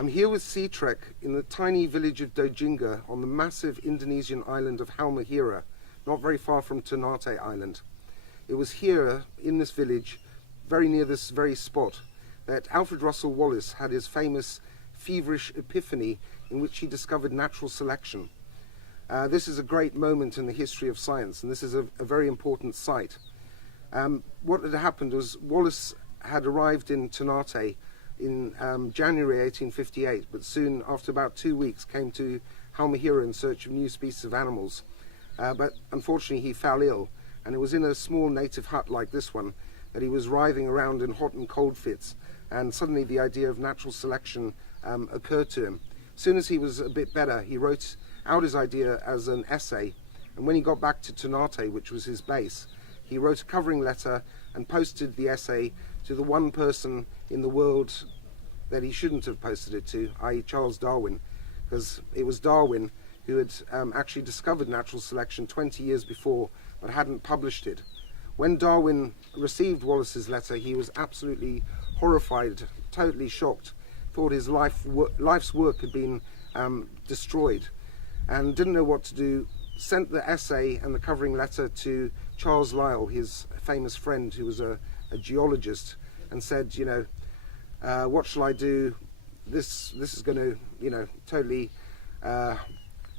I'm here with SeaTrek in the tiny village of Dodinga on the massive Indonesian island of Halmahera, not very far from Ternate Island. It was here, in this village, very near this very spot, that Alfred Russel Wallace had his famous feverish epiphany in which he discovered natural selection. This is a great moment in the history of science, and this is a very important site. What had happened was Wallace had arrived in Ternate in January 1858, but soon, after about 2 weeks, came to Halmahera in search of new species of animals. But unfortunately he fell ill, and it was in a small native hut like this one that he was writhing around in hot and cold fits, and suddenly the idea of natural selection occurred to him. As soon as he was a bit better, he wrote out his idea as an essay, and when he got back to Ternate, which was his base, he wrote a covering letter and posted the essay to the one person in the world that he shouldn't have posted it to, i.e. Charles Darwin, because it was Darwin who had actually discovered natural selection 20 years before, but hadn't published it. When Darwin received Wallace's letter, he was absolutely horrified, totally shocked, thought his life's work had been destroyed, and didn't know what to do. Sent the essay and the covering letter to Charles Lyell, his famous friend who was a geologist, and said, you know, what shall I do? This is going to, totally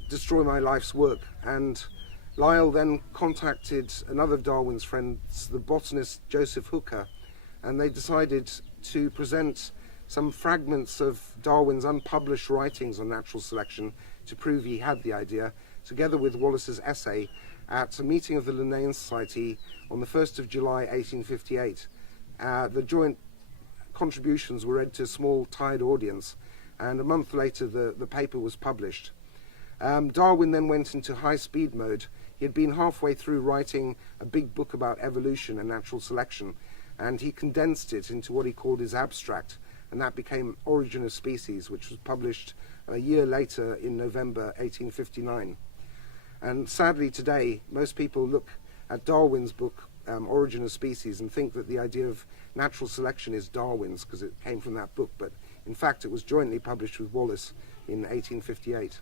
destroy my life's work. And Lyell then contacted another of Darwin's friends, the botanist Joseph Hooker, and they decided to present some fragments of Darwin's unpublished writings on natural selection to prove he had the idea, together with Wallace's essay, at a meeting of the Linnean Society on the 1st of July 1858. The joint contributions were read to a small tired audience, and a month later the paper was published. Darwin then went into high-speed mode. He had been halfway through writing a big book about evolution and natural selection, and he condensed it into what he called his abstract, and that became Origin of Species, which was published a year later in November 1859. And sadly today, most people look at Darwin's book, Origin of Species, and think that the idea of natural selection is Darwin's because it came from that book, but in fact it was jointly published with Wallace in 1858.